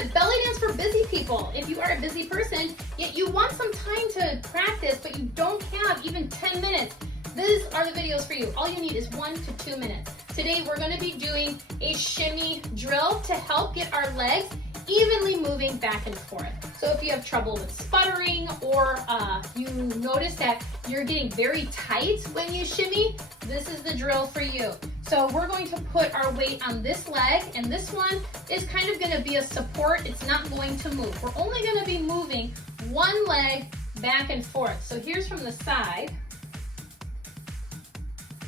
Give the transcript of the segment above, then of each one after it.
it, belly dance for busy people. If you are a busy person, yet you want some time to practice, but you don't have even 10 minutes, these are the videos for you. All you need is 1 to 2 minutes. Today, we're gonna be doing a shimmy drill to help get our legs evenly moving back and forth. So if you have trouble with sputtering or you notice that you're getting very tight when you shimmy, this is the drill for you. So we're going to put our weight on this leg, and this one is kind of gonna be a support. It's not going to move. We're only gonna be moving one leg back and forth. So here's from the side.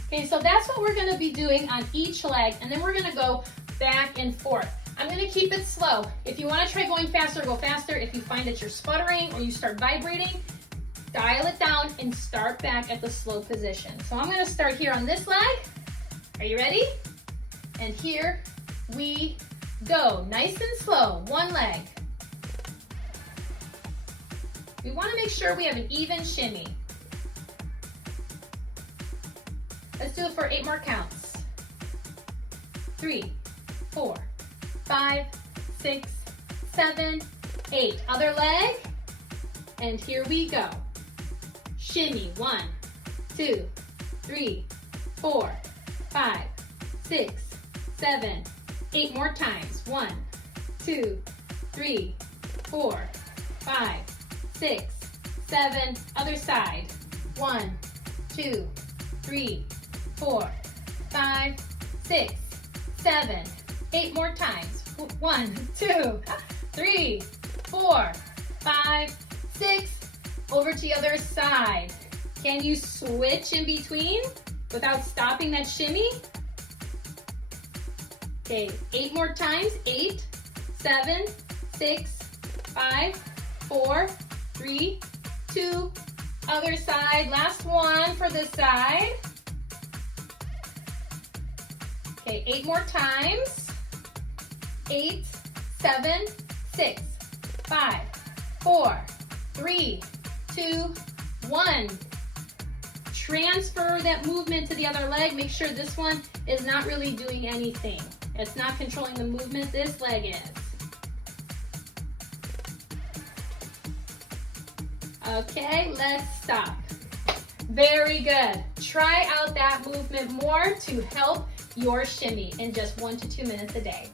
Okay, so that's what we're gonna be doing on each leg, and then we're gonna go back and forth. I'm gonna keep it slow. If you wanna try going faster, go faster. If you find that you're sputtering or you start vibrating, dial it down and start back at the slow position. So I'm gonna start here on this leg. Are you ready? And here we go. Nice and slow, one leg. We wanna make sure we have an even shimmy. Let's do it for 8 more counts. 3, 4, 5, 6, 7, 8. Other leg. And here we go. Shimmy. 1, 2, 3, 4, 5, 6, 7, 8 more times. 1, 2, 3, 4, 5, 6, 7. Other side. 1, 2, 3, 4, 5, 6, 7, 8 more times. 1, 2, 3, 4, 5, 6. Over to the other side. Can you switch in between without stopping that shimmy? Okay, 8 more times. 8, 7, 6, 5, 4, 3, 2. Other side. Last one for this side. Okay, 8 more times. 8, 7, 6, 5, 4, 3, 2, 1. Transfer that movement to the other leg. Make sure this one is not really doing anything. It's not controlling the movement. This leg is. Okay, let's stop. Very good. Try out that movement more to help your shimmy in just 1 to 2 minutes a day.